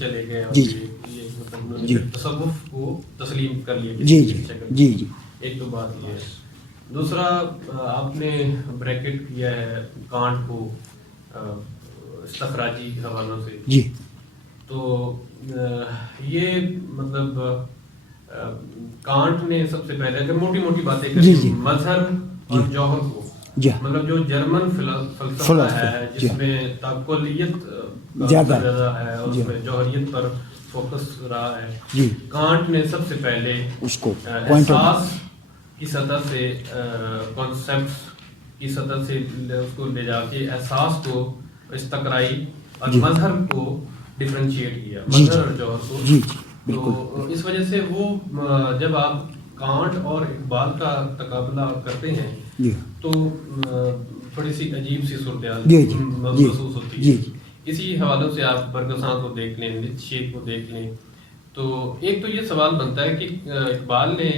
چلے گئے اور جی یہ مطلب انہوں نے جی تصوف کو تسلیم کر لیا جی کسی شکل میں. جی جی ایک تو بات یہ ہے. دوسرا آپ نے بریکٹ کیا ہے کانٹ کو استخراجی حوالوں سے. جی تو یہ مطلب کانٹ نے سب سے پہلے اگر موٹی موٹی باتیں جی کریں جی مظہر اور جی جوہر کو جی مطلب جو جرمن فلسفہ فلسفہ ہے جی جس میں تعقلیت زیادہ زیادہ ہے اور جی اس میں جوہریت پر فوکس رہا ہے. جی کانٹ نے سب سے پہلے اس کو پوائنٹ آؤٹ احساس کی سطح سے کانسیپٹس کی سطح سے اس کو لے جا کے احساس کو استقرائی اور جی مظہر کو ڈفرینشیٹ کیا جی مظہر جی اور جوہر کو. جی جی بالکل تو اس وجہ سے وہ جب آپ کانٹ اور اقبال کا تقابلہ کرتے ہیں جی تو تھوڑی سی عجیب سی صورتحال جی جی جی محسوس ہوتی جی ہے. اسی حوالوں سے آپ برگساں کو دیکھ لیں نیتشے کو دیکھ لیں تو ایک تو یہ سوال بنتا ہے کہ اقبال نے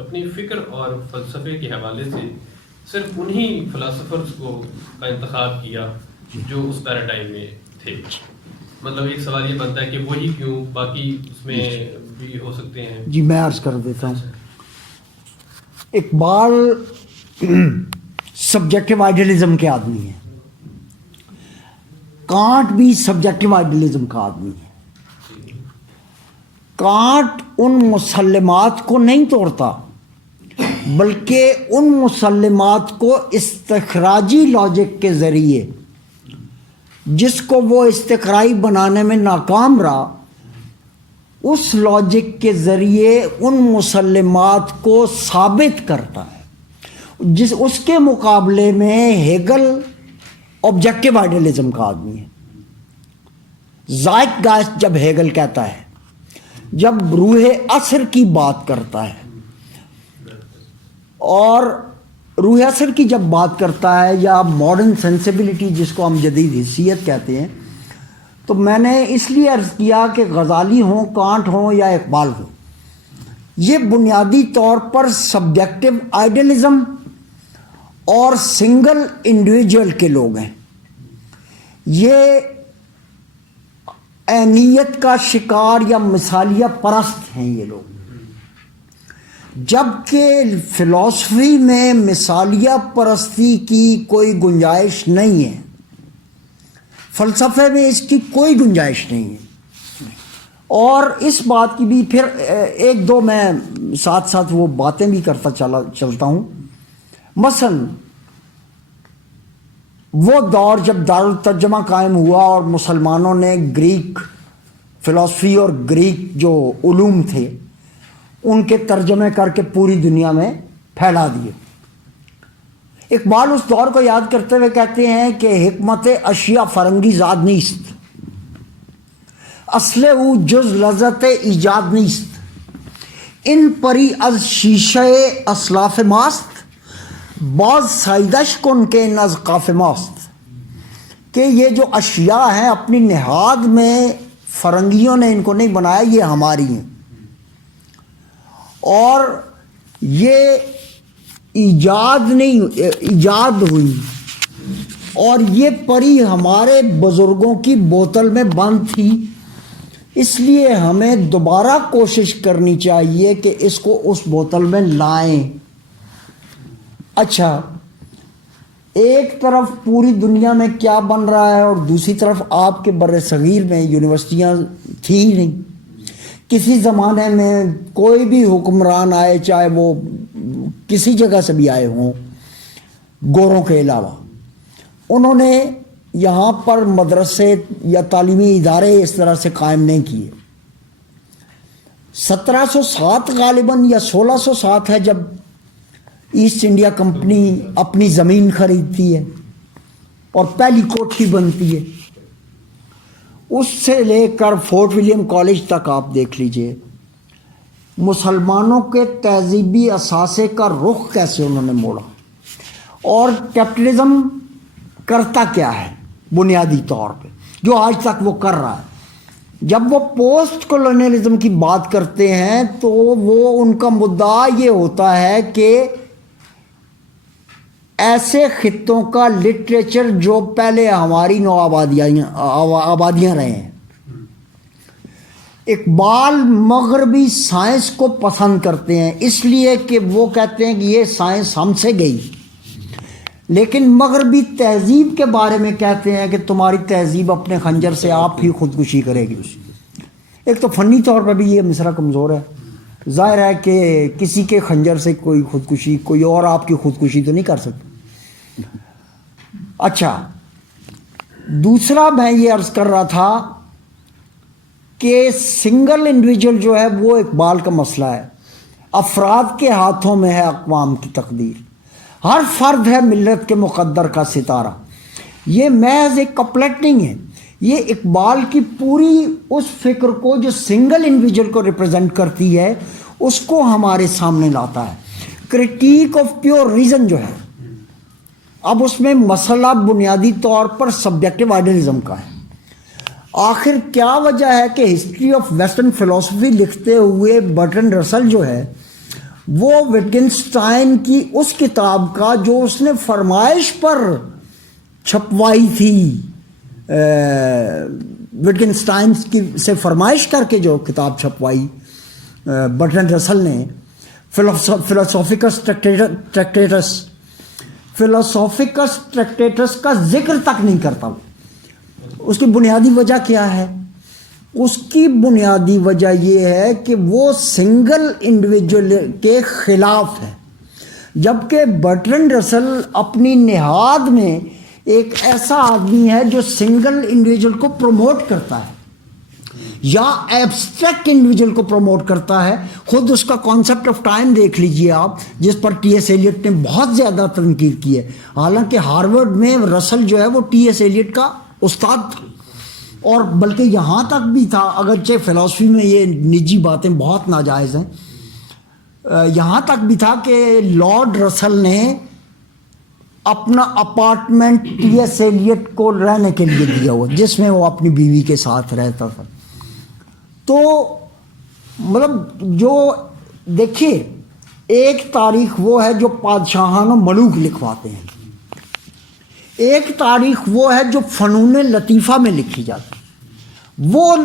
اپنی فکر اور فلسفے کے حوالے سے صرف انہی فلاسفرز کو کا انتخاب کیا جو اس پیراڈائم میں تھے. مطلب ایک سوال یہ بنتا ہے کہ وہی کیوں باقی اس میں بھی ہو سکتے ہیں. جی میں عرض کر دیتا ہوں. اچھا. اقبال سبجیکٹو آئیڈیلزم کے آدمی ہیں. کانٹ بھی سبجیکٹو آئیڈیلزم کا آدمی ہے. کانٹ ان مسلمات کو نہیں توڑتا بلکہ ان مسلمات کو استخراجی لاجک کے ذریعے جس کو وہ استقرائی بنانے میں ناکام رہا اس لاجک کے ذریعے ان مسلمات کو ثابت کرتا ہے. اس کے مقابلے میں ہیگل آبجیکٹو آئیڈیلزم کا آدمی ہے. زائٹگائسٹ جب ہیگل کہتا ہے جب روح عصر کی بات کرتا ہے اور روح عصر کی جب بات کرتا ہے یا ماڈرن سینسیبلٹی جس کو ہم جدید حیثیت کہتے ہیں تو میں نے اس لیے عرض کیا کہ غزالی ہوں کانٹ ہوں یا اقبال ہوں یہ بنیادی طور پر سبجیکٹو آئیڈیلزم اور سنگل انڈیویجول کے لوگ ہیں. یہ عینیت کا شکار یا مثالیہ پرست ہیں یہ لوگ. جبکہ فلسفی میں مثالیہ پرستی کی کوئی گنجائش نہیں ہے. فلسفے میں اس کی کوئی گنجائش نہیں ہے. اور اس بات کی بھی پھر ایک دو میں ساتھ ساتھ وہ باتیں بھی کرتا چلتا ہوں. مثلا وہ دور جب دارالترجمہ قائم ہوا اور مسلمانوں نے گریک فلسفی اور گریک جو علوم تھے ان کے ترجمے کر کے پوری دنیا میں پھیلا دیے. اقبال اس دور کو یاد کرتے ہوئے کہتے ہیں کہ حکمت اشیاء فرنگی زاد نیست اصل او جز لذت ایجاد نیست ان پری از شیشہ اسلاف ماست باز سائدش کن کے نز قاف ماست. کہ یہ جو اشیاء ہیں اپنی نہاد میں فرنگیوں نے ان کو نہیں بنایا, یہ ہماری ہیں اور یہ ایجاد نہیں ایجاد ہوئی اور یہ پری ہمارے بزرگوں کی بوتل میں بند تھی. اس لیے ہمیں دوبارہ کوشش کرنی چاہیے کہ اس کو اس بوتل میں لائیں. اچھا, ایک طرف پوری دنیا میں کیا بن رہا ہے اور دوسری طرف آپ کے بر صغیر میں یونیورسٹیاں تھی ہی نہیں. کسی زمانے میں کوئی بھی حکمران آئے چاہے وہ کسی جگہ سے بھی آئے ہوں گوروں کے علاوہ, انہوں نے یہاں پر مدرسے یا تعلیمی ادارے اس طرح سے قائم نہیں کیے. 1707 غالباً یا 1607 ہے جب ایسٹ انڈیا کمپنی اپنی زمین خریدتی ہے اور پہلی کوٹھی بنتی ہے. اس سے لے کر فورٹ ولیم کالج تک آپ دیکھ لیجئے مسلمانوں کے تہذیبی اثاثے کا رخ کیسے انہوں نے موڑا اور کیپٹلزم کرتا کیا ہے بنیادی طور پہ جو آج تک وہ کر رہا ہے. جب وہ پوسٹ کولونیلزم کی بات کرتے ہیں تو وہ ان کا مدعا یہ ہوتا ہے کہ ایسے خطوں کا لٹریچر جو پہلے ہماری نو آبادیاں رہے ہیں اقبال مغربی سائنس کو پسند کرتے ہیں اس لیے کہ وہ کہتے ہیں کہ یہ سائنس ہم سے گئی، لیکن مغربی تہذیب کے بارے میں کہتے ہیں کہ تمہاری تہذیب اپنے خنجر سے آپ ہی خودکشی کرے گی. ایک تو فنی طور پر بھی یہ مصرع کمزور ہے، ظاہر ہے کہ کسی کے خنجر سے کوئی خودکشی، کوئی اور آپ کی خودکشی تو نہیں کر سکتا. اچھا، دوسرا میں یہ عرض کر رہا تھا کہ سنگل انڈیویجول جو ہے وہ اقبال کا مسئلہ ہے. افراد کے ہاتھوں میں ہے اقوام کی تقدیر، ہر فرد ہے ملت کے مقدر کا ستارہ. یہ محض ایک کپلٹ نہیں ہے، یہ اقبال کی پوری اس فکر کو جو سنگل انڈیویجول کو ریپرزینٹ کرتی ہے اس کو ہمارے سامنے لاتا ہے. کرٹیک آف پیور ریزن جو ہے، اب اس میں مسئلہ بنیادی طور پر سبجیکٹو آئیڈیلزم کا ہے. آخر کیا وجہ ہے کہ ہسٹری آف ویسٹرن فلسفی لکھتے ہوئے برٹرنڈ رسل جو ہے وہ وٹگنسٹائن کی اس کتاب کا جو اس نے فرمائش پر چھپوائی تھی، وٹگنسٹائن کی سے فرمائش کر کے جو کتاب چھپوائی برٹرنڈ رسل نے، فلسافیکس ٹریکٹیٹس کا ذکر تک نہیں کرتا. اس کی بنیادی وجہ کیا ہے؟ اس کی بنیادی وجہ یہ ہے کہ وہ سنگل انڈیویجول کے خلاف ہے، جبکہ برٹرنڈ رسل اپنی نہاد میں ایک ایسا آدمی ہے جو سنگل انڈیویجول کو پروموٹ کرتا ہے یا ایبسٹریکٹ انڈیویجول کو پروموٹ کرتا ہے. خود اس کا کانسیپٹ آف ٹائم دیکھ لیجئے آپ، جس پر ٹی ایس ایلیٹ نے بہت زیادہ تنقید کی ہے. حالانکہ ہارورڈ میں رسل جو ہے وہ ٹی ایس ایلیٹ کا استاد تھا، اور بلکہ یہاں تک بھی تھا، اگرچہ فلسفی میں یہ نجی باتیں بہت ناجائز ہیں، یہاں تک بھی تھا کہ لارڈ رسل نے اپنا اپارٹمنٹ ٹی ایس ایلیٹ کو رہنے کے لیے دیا ہوا، جس میں وہ اپنی بیوی کے ساتھ رہتا تھا. تو مطلب جو دیکھیے، ایک تاریخ وہ ہے جو بادشاہان و ملوک لکھواتے ہیں، ایک تاریخ وہ ہے جو فنون لطیفہ میں لکھی جاتی ہے. وہ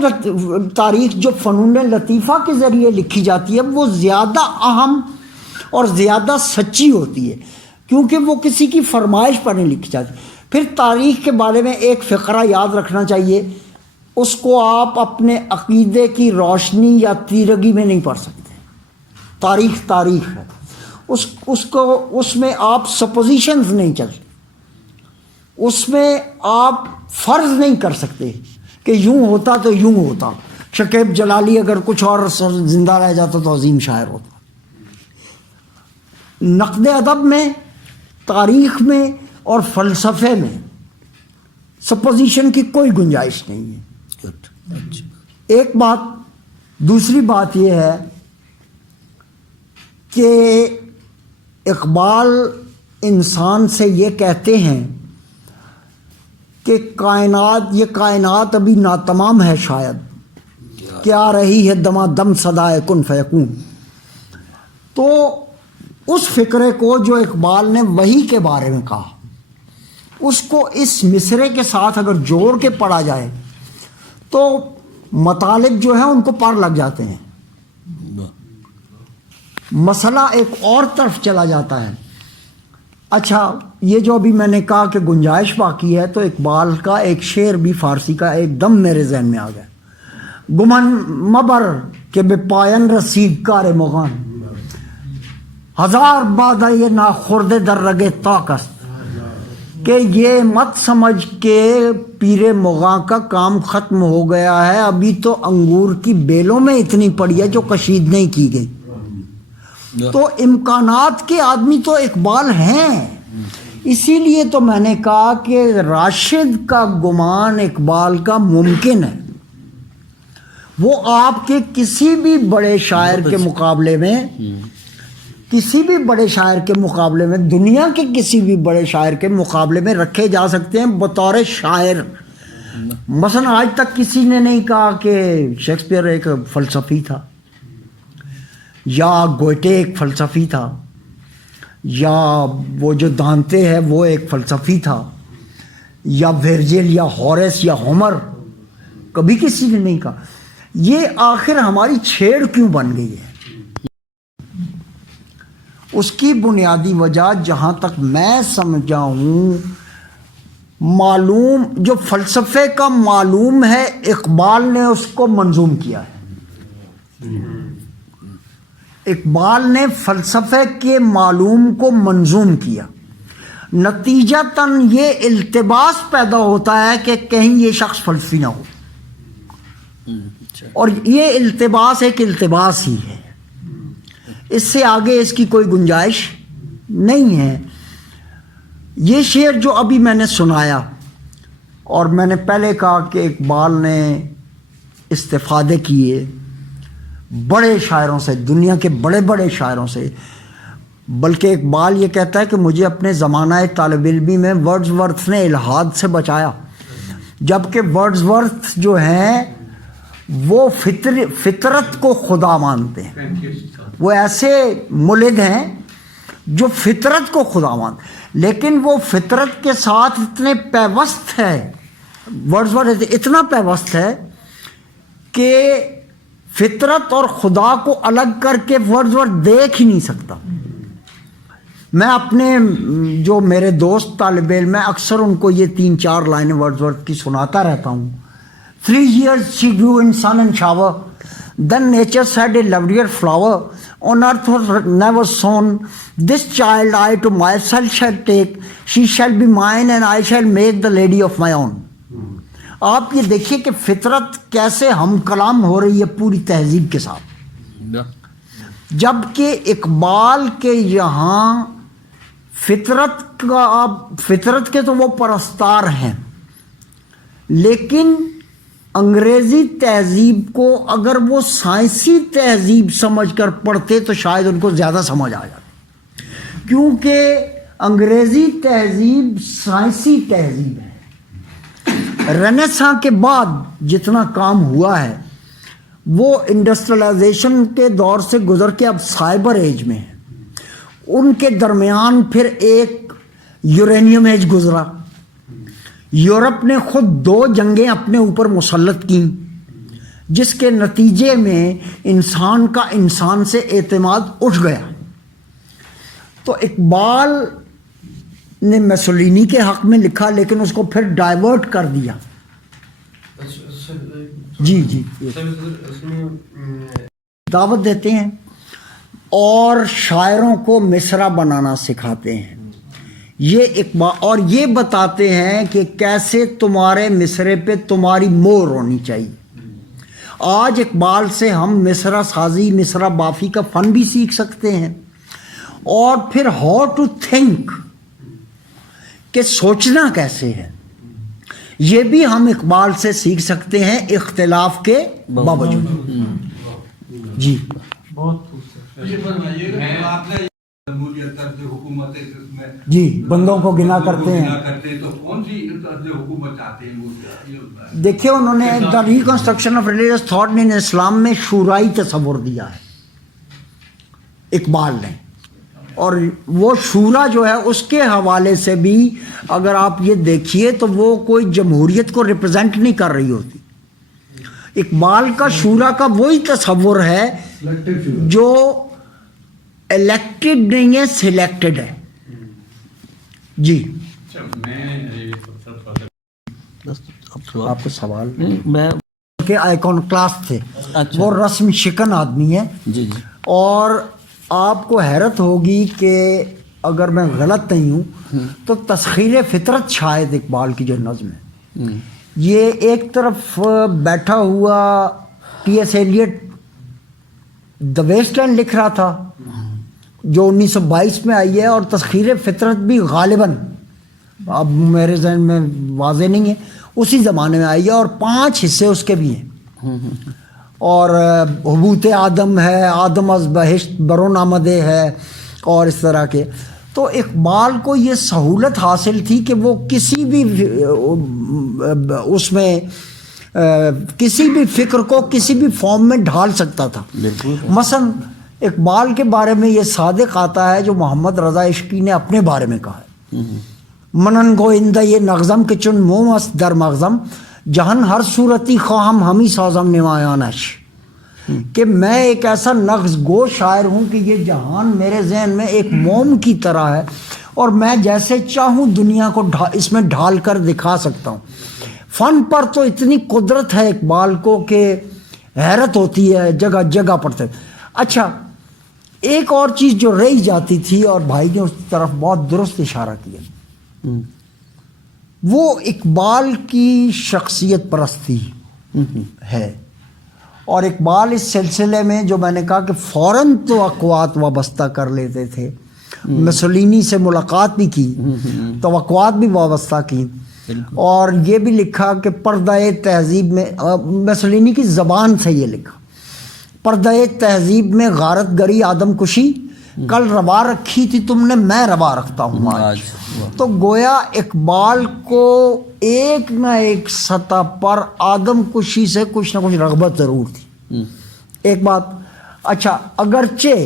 تاریخ جو فنون لطیفہ کے ذریعے لکھی جاتی ہے وہ زیادہ اہم اور زیادہ سچی ہوتی ہے، کیونکہ وہ کسی کی فرمائش پر نہیں لکھی جاتی. پھر تاریخ کے بارے میں ایک فقرہ یاد رکھنا چاہیے، اس کو آپ اپنے عقیدے کی روشنی یا تیرگی میں نہیں پڑھ سکتے. تاریخ ہے، اس میں آپ سپوزیشنز نہیں چلتے، اس میں آپ فرض نہیں کر سکتے کہ یوں ہوتا تو یوں ہوتا. شکیب جلالی اگر کچھ اور زندہ رہ جاتا تو عظیم شاعر ہوتا. نقد ادب میں، تاریخ میں اور فلسفے میں سپوزیشن کی کوئی گنجائش نہیں ہے. ایک بات. دوسری بات یہ ہے کہ اقبال انسان سے یہ کہتے ہیں کہ یہ کائنات ابھی ناتمام ہے، شاید کیا رہی ہے دما دم صدائے کن فیکون. تو اس فکرے کو جو اقبال نے وحی کے بارے میں کہا، اس کو اس مصرے کے ساتھ اگر جوڑ کے پڑھا جائے تو مطالب جو ہیں ان کو پار لگ جاتے ہیں، مسئلہ ایک اور طرف چلا جاتا ہے. اچھا، یہ جو ابھی میں نے کہا کہ گنجائش باقی ہے، تو اقبال کا ایک شعر بھی فارسی کا ایک دم میرے ذہن میں آ گیا. گمن مبر کہ بے پائن رسید کار مغان، ہزار بادہ یہ ناخورد در رگے طاقت، کہ یہ مت سمجھ کہ پیر مغاں کا کام ختم ہو گیا ہے، ابھی تو انگور کی بیلوں میں اتنی پڑی ہے جو کشید نہیں کی گئی. تو امکانات کے آدمی تو اقبال ہیں. اسی لیے تو میں نے کہا کہ راشد کا گمان اقبال کا ممکن ہے. وہ آپ کے کسی بھی بڑے شاعر کے مقابلے میں، دنیا کے کسی بھی بڑے شاعر کے مقابلے میں رکھے جا سکتے ہیں بطور شاعر. مثلا آج تک کسی نے نہیں کہا کہ شیکسپیئر ایک فلسفی تھا، یا گوئٹے ایک فلسفی تھا، یا وہ جو دانتے ہے وہ ایک فلسفی تھا، یا ورجل یا ہاریس یا ہومر. کبھی کسی نے نہیں کہا. یہ آخر ہماری چھیڑ کیوں بن گئی ہے؟ اس کی بنیادی وجہ جہاں تک میں سمجھا ہوں معلوم، جو فلسفے کا معلوم ہے اقبال نے اس کو منظوم کیا ہے. اقبال نے فلسفے کے معلوم کو منظوم کیا، نتیجتاً یہ التباس پیدا ہوتا ہے کہ کہیں یہ شخص فلسفی نہ ہو، اور یہ التباس ایک التباس ہی ہے، اس سے آگے اس کی کوئی گنجائش نہیں ہے. یہ شعر جو ابھی میں نے سنایا، اور میں نے پہلے کہا کہ اقبال نے استفادے کیے بڑے شاعروں سے، دنیا کے بڑے بڑے شاعروں سے، بلکہ اقبال یہ کہتا ہے کہ مجھے اپنے زمانہ طالب علمی میں ورڈز ورتھ نے الحاد سے بچایا، جبکہ ورڈز ورتھ جو ہیں وہ فطرت کو خدا مانتے ہیں. وہ ایسے ملحد ہیں جو فطرت کو خدا مانتے ہیں، لیکن وہ فطرت کے ساتھ اتنے پیوست ہے، ورڈز ورتھ اتنا پیوست ہے کہ فطرت اور خدا کو الگ کر کے ورڈز ورتھ دیکھ ہی نہیں سکتا. میں اپنے جو میرے دوست طالب علم ہیں اکثر ان کو یہ 3-4 لائنیں ورڈز ورتھ کی سناتا رہتا ہوں. 3 years she grew in sun and shower, then nature said a lovelier flower on earth was never sown. This child I to myself shall take, she shall be mine and I shall make the lady of my own. آپ یہ دیکھیے کہ فطرت کیسے ہم کلام ہو رہی ہے پوری تہذیب کے ساتھ، جبکہ اقبال کے یہاں فطرت کے تو وہ پرستار ہیں، لیکن انگریزی تہذیب کو اگر وہ سائنسی تہذیب سمجھ کر پڑھتے تو شاید ان کو زیادہ سمجھ آ جاتا، کیونکہ انگریزی تہذیب سائنسی تہذیب ہے. رنیساں کے بعد جتنا کام ہوا ہے وہ انڈسٹریلائزیشن کے دور سے گزر کے اب سائبر ایج میں ہے. ان کے درمیان پھر ایک یورینیم ایج گزرا. یورپ نے خود 2 جنگیں اپنے اوپر مسلط کیں، جس کے نتیجے میں انسان کا انسان سے اعتماد اٹھ گیا. تو اقبال نے میسولینی کے حق میں لکھا، لیکن اس کو پھر ڈائیورٹ کر دیا. جی دعوت دیتے ہیں اور شاعروں کو مصرع بنانا سکھاتے ہیں. یہ اقبال اور یہ بتاتے ہیں کہ کیسے تمہارے مصرعے پہ تمہاری مہر ہونی چاہیے. آج اقبال سے ہم مصرع سازی، مصرع بافی کا فن بھی سیکھ سکتے ہیں، اور پھر ہاؤ ٹو تھنک، کہ سوچنا کیسے ہے، یہ بھی ہم اقبال سے سیکھ سکتے ہیں اختلاف کے باوجود. جی جی بندوں کو گنا کرتے ہیں. دیکھیے انہوں نے the reconstruction of religious thought in Islam میں شورائی تصور دیا ہے اقبال نے، اور وہ شورا جو ہے اس کے حوالے سے بھی اگر آپ یہ دیکھیے تو وہ کوئی جمہوریت کو ریپرزینٹ نہیں کر رہی ہوتی. اقبال کا شورا کا وہی تصور ہے جو الیکٹڈ نہیں ہے، سلیکٹڈ ہے. جی آپ کو سوال میں کہ آئیکون کلاس تھے، وہ رسم شکن آدمی ہے. جی اور آپ کو حیرت ہوگی کہ اگر میں غلط نہیں ہوں تو تسخیر فطرت شاید اقبال کی جو نظم ہے، یہ ایک طرف بیٹھا ہوا ٹی ایس ایلیٹ دا ویسٹ لینڈ لکھ رہا تھا جو 1922 میں آئی ہے، اور تسخیر فطرت بھی غالباً اب میرے ذہن میں واضح نہیں ہے اسی زمانے میں آئی ہے، اور 5 حصے اس کے بھی ہیں. اور حبوط آدم ہے، آدم از بہشت برون آمدے ہے، اور اس طرح کے. تو اقبال کو یہ سہولت حاصل تھی کہ وہ کسی بھی اس میں کسی بھی فکر کو کسی بھی فارم میں ڈھال سکتا تھا. مثلا اقبال کے بارے میں یہ صادق آتا ہے جو محمد رضا عشقی نے اپنے بارے میں کہا ہے، منن گوئندہ یہ نغزم کے چن مومس در مغزم جہن ہر صورتی خواہم ہمی سازم نمایانش، کہ میں ایک ایسا نغز گو شاعر ہوں کہ یہ جہان میرے ذہن میں ایک موم کی طرح ہے اور میں جیسے چاہوں دنیا کو اس میں ڈھال کر دکھا سکتا ہوں۔ فن پر تو اتنی قدرت ہے اقبال کو کہ حیرت ہوتی ہے جگہ جگہ پر۔ اچھا، ایک اور چیز جو رہ جاتی تھی اور بھائی نے اس طرف بہت درست اشارہ کیا، وہ اقبال کی شخصیت پرستی ہے، اور اقبال اس سلسلے میں جو میں نے کہا کہ فوراً توقعات وابستہ کر لیتے تھے، مسولینی سے ملاقات بھی کی، توقعات بھی وابستہ کی، اور یہ بھی لکھا کہ پردہ تہذیب میں، مسولینی کی زبان سے یہ لکھا، پردہ تہذیب میں غارت گری آدم کشی کل روا رکھی تھی تم نے، میں روا رکھتا ہوں آج۔ تو گویا اقبال کو ایک نہ ایک سطح پر آدم کشی سے کچھ نہ کچھ رغبت ضرور تھی، ایک بات۔ اچھا، اگرچہ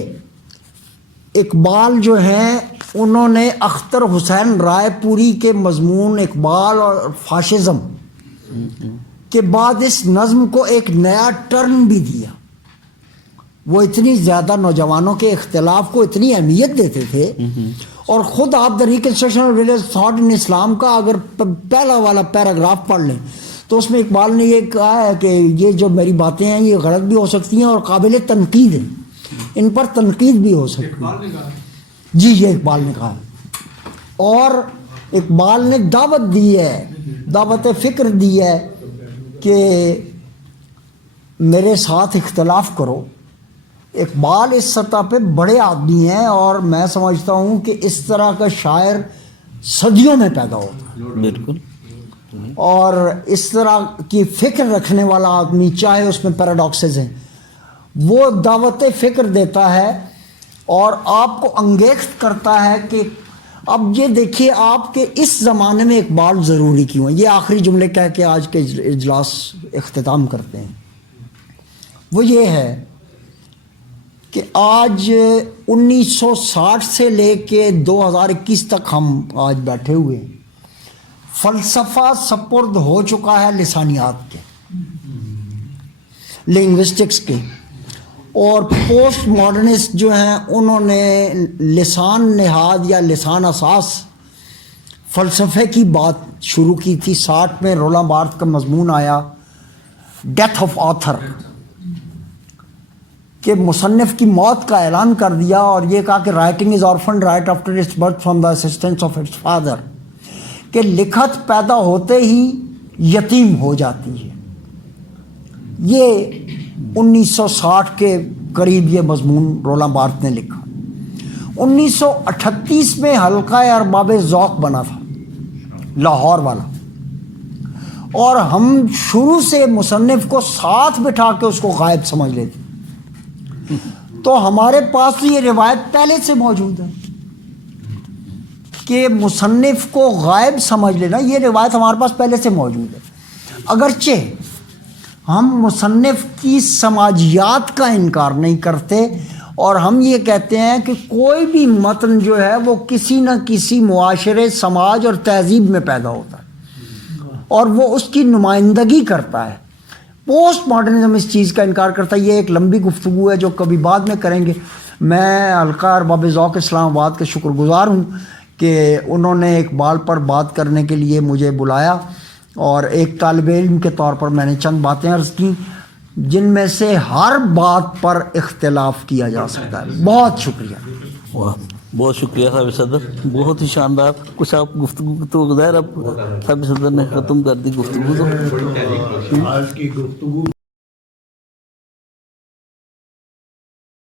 اقبال جو ہیں انہوں نے اختر حسین رائے پوری کے مضمون اقبال اور فاشزم کے بعد اس نظم کو ایک نیا ٹرن بھی دیا۔ وہ اتنی زیادہ نوجوانوں کے اختلاف کو اتنی اہمیت دیتے تھے، اور خود آپ the reconstruction of religious thought in Islam کا اگر پہلا والا پیراگراف پڑھ لیں تو اس میں اقبال نے یہ کہا ہے کہ یہ جو میری باتیں ہیں یہ غلط بھی ہو سکتی ہیں اور قابل تنقید ہیں، ان پر تنقید بھی ہو سکتی ہے۔ جی، یہ اقبال نے کہا، اور اقبال نے دعوت دی ہے، دعوت فکر دی ہے کہ میرے ساتھ اختلاف کرو۔ اقبال اس سطح پہ بڑے آدمی ہیں، اور میں سمجھتا ہوں کہ اس طرح کا شاعر صدیوں میں پیدا ہوتا ہے، بالکل، اور اس طرح کی فکر رکھنے والا آدمی، چاہے اس میں پیراڈاکسز ہیں، وہ دعوت فکر دیتا ہے اور آپ کو انگیخت کرتا ہے کہ اب یہ دیکھیے آپ کے اس زمانے میں اقبال ضروری کیوں ہے۔ یہ آخری جملے کہہ کے آج کے اجلاس اختتام کرتے ہیں، وہ یہ ہے کہ آج 1960 سے لے کے 2021 تک ہم آج بیٹھے ہوئے ہیں، فلسفہ سپرد ہو چکا ہے لسانیات کے، لنگوسٹکس کے، اور پوسٹ ماڈرنسٹ جو ہیں انہوں نے لسان نہاد یا لسان اساس فلسفے کی بات شروع کی تھی۔ 60 میں رولاں بارتھ کا مضمون آیا، ڈیتھ آف آتھر، کہ مصنف کی موت کا اعلان کر دیا، اور یہ کہا کہ writing is orphan right after its birth from the assistance of its father, کہ لکھت پیدا ہوتے ہی یتیم ہو جاتی ہے۔ یہ 1960 کے قریب یہ مضمون رولاں بارتھ نے لکھا۔ 1938 میں حلقہ ارباب ذوق بنا تھا، لاہور والا، اور ہم شروع سے مصنف کو ساتھ بٹھا کے اس کو غائب سمجھ لیتے، تو ہمارے پاس تو یہ روایت پہلے سے موجود ہے کہ مصنف کو غائب سمجھ لینا، یہ روایت ہمارے پاس پہلے سے موجود ہے۔ اگرچہ ہم مصنف کی سماجیات کا انکار نہیں کرتے، اور ہم یہ کہتے ہیں کہ کوئی بھی متن جو ہے وہ کسی نہ کسی معاشرے، سماج اور تہذیب میں پیدا ہوتا ہے اور وہ اس کی نمائندگی کرتا ہے۔ پوسٹ ماڈرنزم اس چیز کا انکار کرتا ہے۔ یہ ایک لمبی گفتگو ہے جو کبھی بعد میں کریں گے۔ میں حلقہ ارباب ذوق اسلام آباد کا شکر گزار ہوں کہ انہوں نے اقبال پر بات کرنے کے لیے مجھے بلایا، اور ایک طالب علم کے طور پر میں نے چند باتیں عرض کیں جن میں سے ہر بات پر اختلاف کیا جا سکتا ہے۔ بہت شکریہ۔ واہ، بہت شکریہ صاحب صدر، بہت ہی شاندار۔ کچھ آپ گفتگو تو ظاہر اب صاحب صدر نے ختم کر دی گفتگو تو آج کی گفتگو